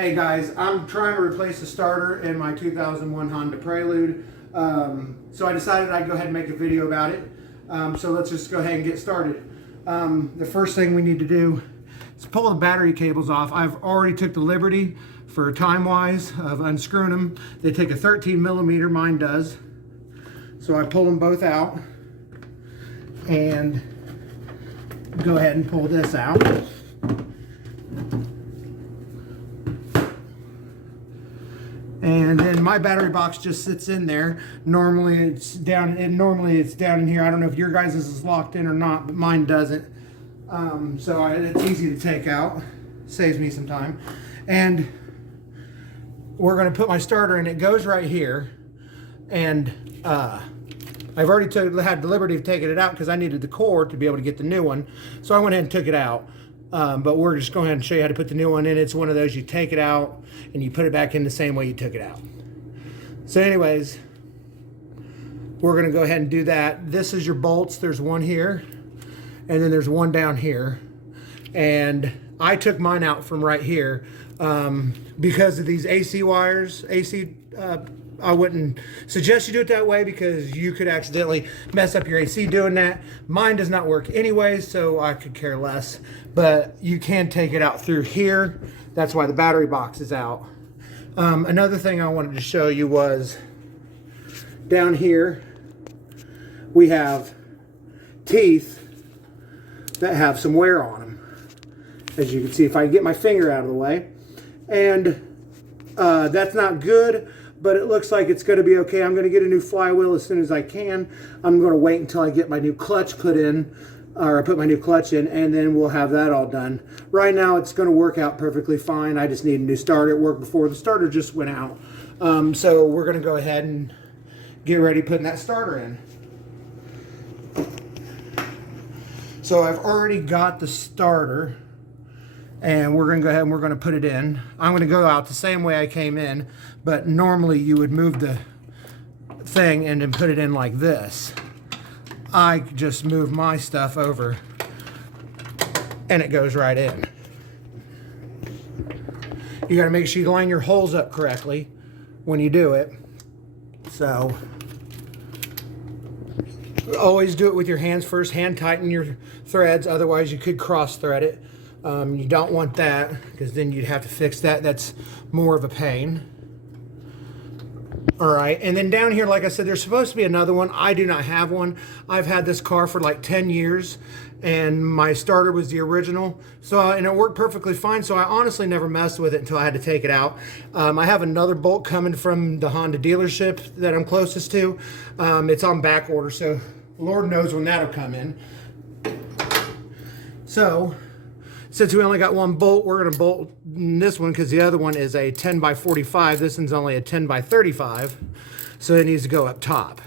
Hey guys, I'm trying to replace the starter in my 2001 Honda Prelude. So I decided I'd go ahead and make a video about it. So let's just go ahead and get started. The first thing we need to do is pull the battery cables off. I've already took the liberty for time-wise of unscrewing them. They take a 13 millimeter, mine does. So I pull them both out and go ahead and pull this out. And then my battery box just sits in there. Normally it's down in here. I don't know if your guys' is locked in or not, but mine doesn't. It's easy to take out. Saves me some time. And we're gonna put my starter in. It goes right here. And I've already had the liberty of taking it out because I needed the cord to be able to get the new one. So I went ahead and took it out. But we're just going ahead and show you how to put the new one in. It's one of those you take it out and you put it back in the same way you took it out. So anyways, we're going to go ahead and do that. This is your bolts. There's one here and then there's one down here. And I took mine out from right here because of these AC wires. I wouldn't suggest you do it that way because you could accidentally mess up your AC doing that. Mine does not work anyway, so I could care less. But you can take it out through here. That's why the battery box is out. Another thing I wanted to show you was down here we have teeth that have some wear on them. As you can see, if I get my finger out of the way. And that's not good, but it looks like it's going to be okay. I'm going to get a new flywheel as soon as I can. I'm going to wait until I get my new clutch put in, or I put my new clutch in, and then we'll have that all done. Right now it's going to work out perfectly fine. I just need a new starter. It worked before. The starter just went out. So we're going to go ahead and get ready putting that starter in. So I've already got the starter. And we're going to go ahead and we're going to put it in. I'm going to go out the same way I came in, but normally you would move the thing and then put it in like this. I just move my stuff over and it goes right in. You got to make sure you line your holes up correctly when you do it. So always do it with your hands first. Hand tighten your threads, otherwise you could cross thread it. You don't want that because then you'd have to fix that. That's more of a pain. All right, and then down here, like I said, there's supposed to be another one. I do not have one. I've had this car for like 10 years and my starter was the original. And it worked perfectly fine. So I honestly never messed with it until I had to take it out. I have another bolt coming from the Honda dealership that I'm closest to. It's on back order, so Lord knows when that'll come in. So since we only got one bolt, we're going to bolt this one because the other one is a 10 by 45. This one's only a 10 by 35. So it needs to go up top.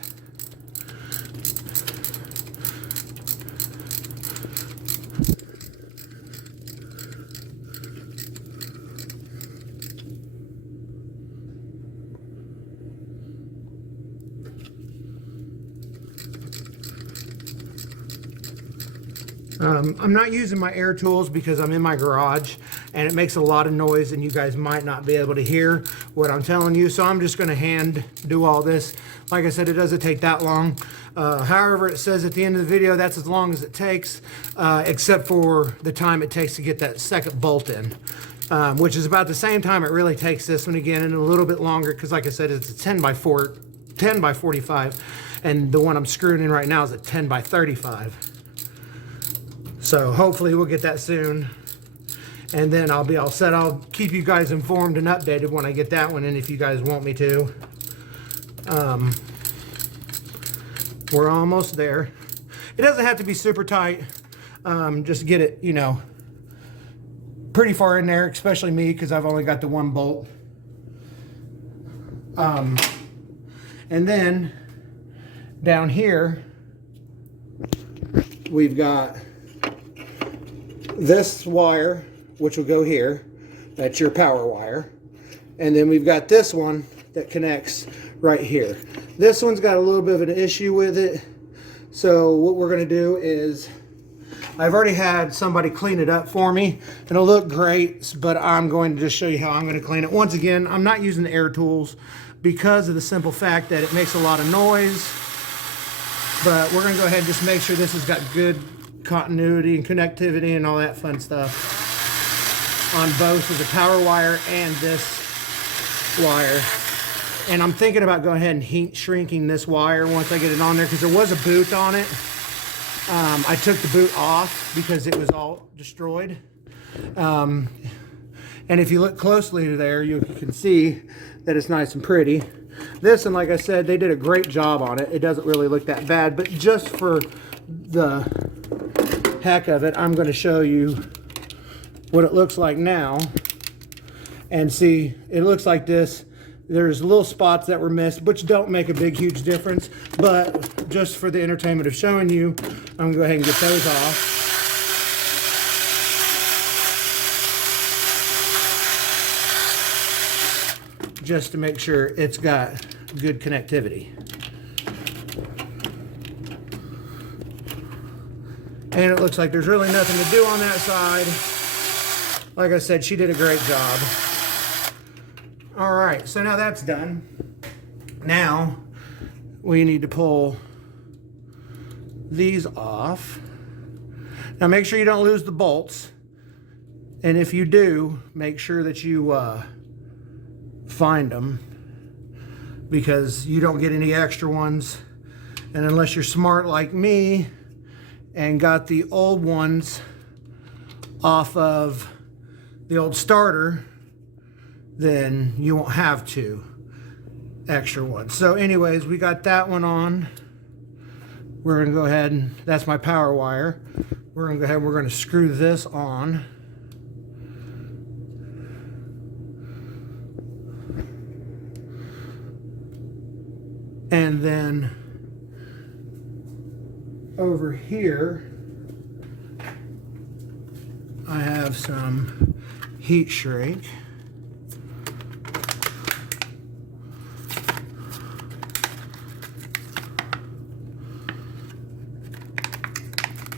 I'm not using my air tools because I'm in my garage and it makes a lot of noise and you guys might not be able to hear what I'm telling you. So I'm just going to hand do all this. Like I said, it doesn't take that long. However, it says at the end of the video, that's as long as it takes, except for the time it takes to get that second bolt in, which is about the same time it really takes this one again, and a little bit longer because like I said, it's a 10 by 45 and the one I'm screwing in right now is a 10 by 35. So hopefully we'll get that soon. And then I'll be all set. I'll keep you guys informed and updated when I get that one in if you guys want me to. We're almost there. It doesn't have to be super tight. Just get it, you know, pretty far in there, especially me because I've only got the one bolt. And then down here, we've got this wire, which will go here. That's your power wire. And then we've got this one that connects right here. This one's got a little bit of an issue with it. So what we're going to do is I've already had somebody clean it up for me. It'll look great, but I'm going to just show you how I'm going to clean it. Once again, I'm not using the air tools because of the simple fact that it makes a lot of noise. But we're going to go ahead and just make sure this has got good continuity and connectivity and all that fun stuff on both of the power wire and this wire. And I'm thinking about going ahead and heat shrinking this wire once I get it on there, because there was a boot on it. I took the boot off because it was all destroyed. And if you look closely there, you can see that it's nice and pretty. This, and like I said, they did a great job on it. It doesn't really look that bad, but just for the heck of it, I'm going to show you what it looks like now. And see, it looks like this. There's little spots that were missed, which don't make a big, huge difference. But just for the entertainment of showing you, I'm going to go ahead and get those off. Just to make sure it's got good connectivity. And it looks like there's really nothing to do on that side. Like I said, she did a great job. All right, so now that's done. Now we need to pull these off. Now make sure you don't lose the bolts. And if you do, make sure that you find them, because you don't get any extra ones. And unless you're smart like me and got the old ones off of the old starter, then you won't have two extra ones. So anyways, we got that one on. We're gonna go ahead and, that's my power wire. We're gonna go ahead and we're gonna screw this on. And then over here, I have some heat shrink.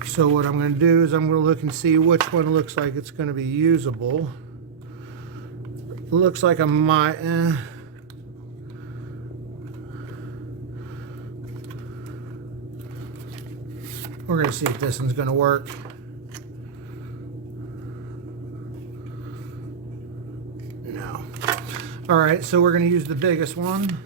So what I'm going to do is I'm going to look and see which one looks like it's going to be usable. Looks like I might. We're going to see if this one's going to work. No. All right, so we're going to use the biggest one.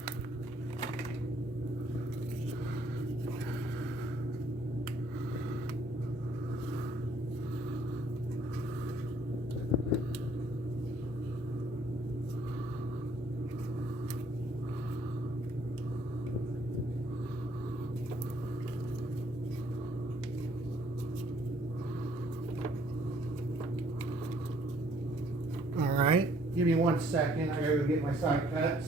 All right, give me 1 second. I gotta go get my side cuts.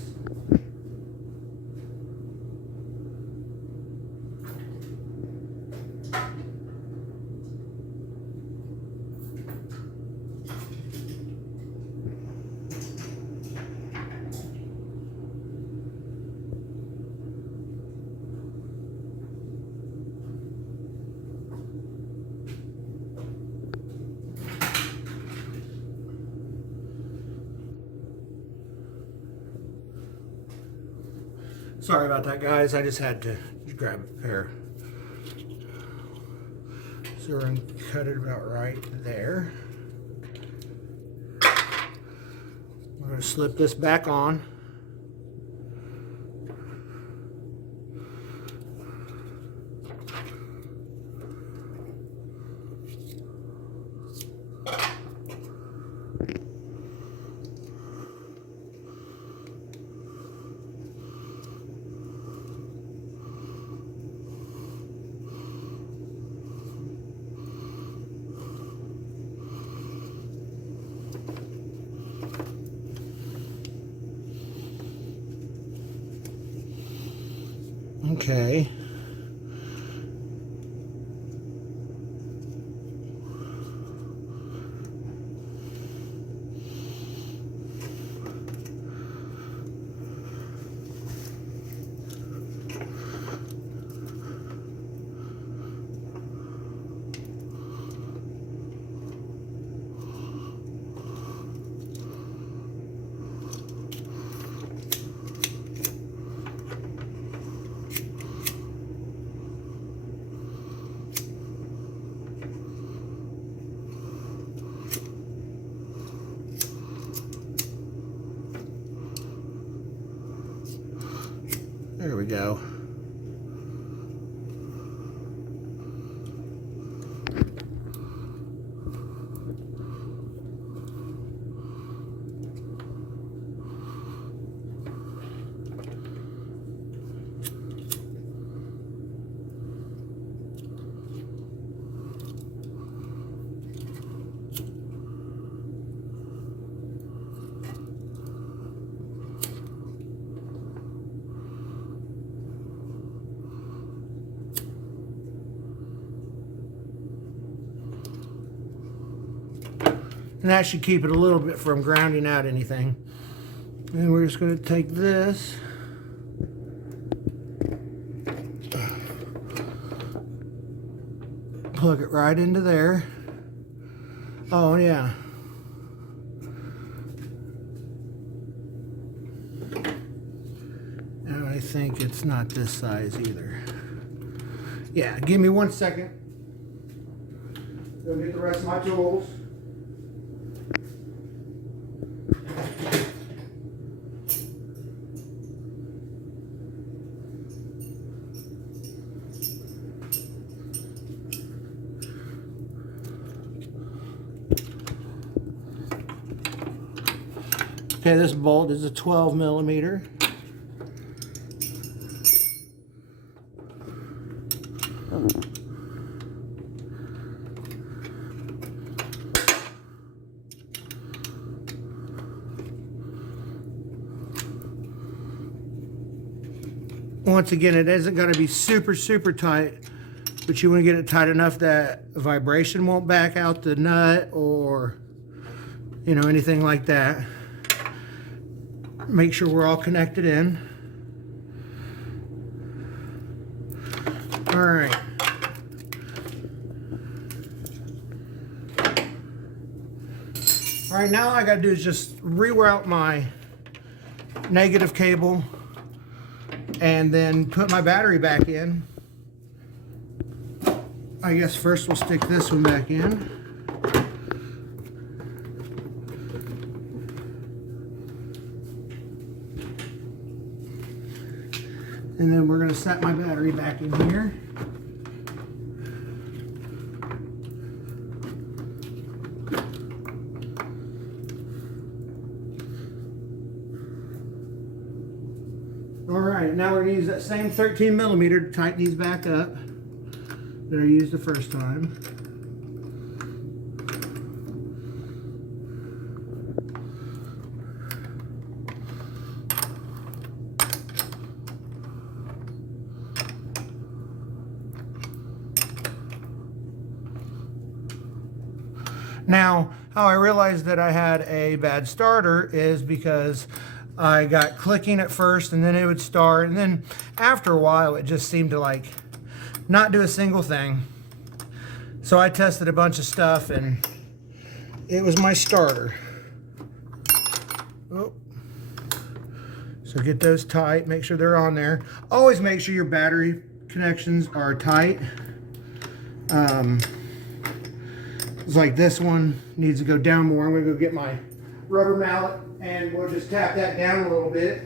Sorry about that, guys. I just had to grab a pair. So we're going to cut it about right there. We're going to slip this back on. Okay. There we go. And that should keep it a little bit from grounding out anything. And we're just going to take this. Plug it right into there. Oh, yeah. And I think it's not this size either. Yeah, give me 1 second. Go get the rest of my tools. Okay, this bolt is a 12 millimeter. Once again, it isn't going to be super, super tight, but you want to get it tight enough that vibration won't back out the nut or, you know, anything like that. Make sure we're all connected in. All right. All right, now all I got to do is just reroute my negative cable and then put my battery back in. I guess first we'll stick this one back in. And then we're going to set my battery back in here. Alright, now we're going to use that same 13 millimeter to tighten these back up that I used the first time. Now, how I realized that I had a bad starter is because I got clicking at first and then it would start, and then after a while it just seemed to like not do a single thing. So I tested a bunch of stuff and it was my starter. Oh. So get those tight, make sure they're on there. Always make sure your battery connections are tight. It's like this one needs to go down more. I'm going to go get my rubber mallet and we'll just tap that down a little bit.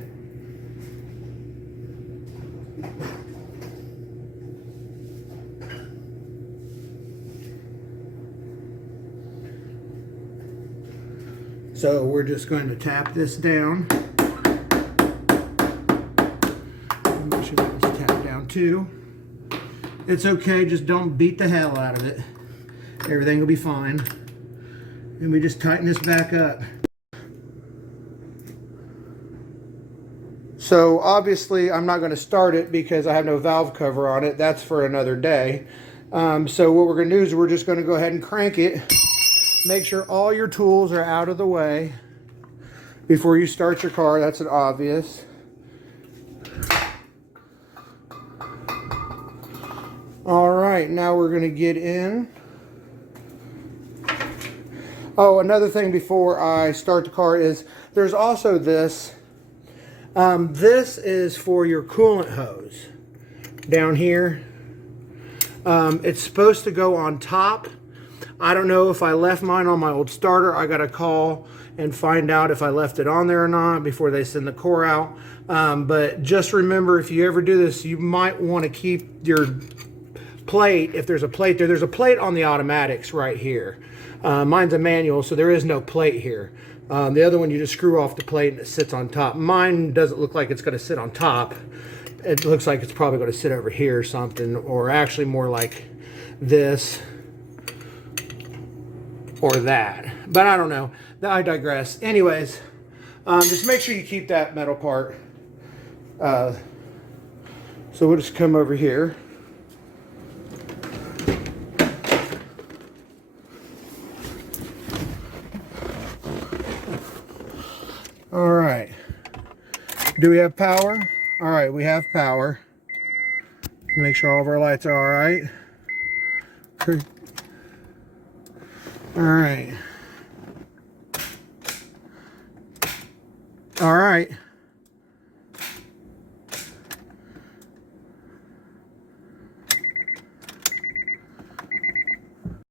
So we're just going to tap this down. Make sure that was tapped down too. It's okay, just don't beat the hell out of it. Everything will be fine. And we just tighten this back up. So obviously I'm not going to start it because I have no valve cover on it. That's for another day. So what we're going to do is we're just going to go ahead and crank it. Make sure all your tools are out of the way before you start your car. That's an obvious. All right, now we're going to get in. Oh, another thing before I start the car is there's also this. This is for your coolant hose down here. It's supposed to go on top. I don't know if I left mine on my old starter. I got a call and find out if I left it on there or not before they send the core out. But just remember, if you ever do this, you might want to keep your plate, if there's a plate there. There's a plate on the automatics right here. Mine's a manual, so there is no plate here. The other one, you just screw off the plate and it sits on top. Mine doesn't look like it's going to sit on top. It looks like it's probably going to sit over here or something, or actually more like this or that. But I don't know. I digress. Anyways, just make sure you keep that metal part. So we'll just come over here. All right. Do we have power? All right, we have power. Make sure all of our lights are all right. All right. All right.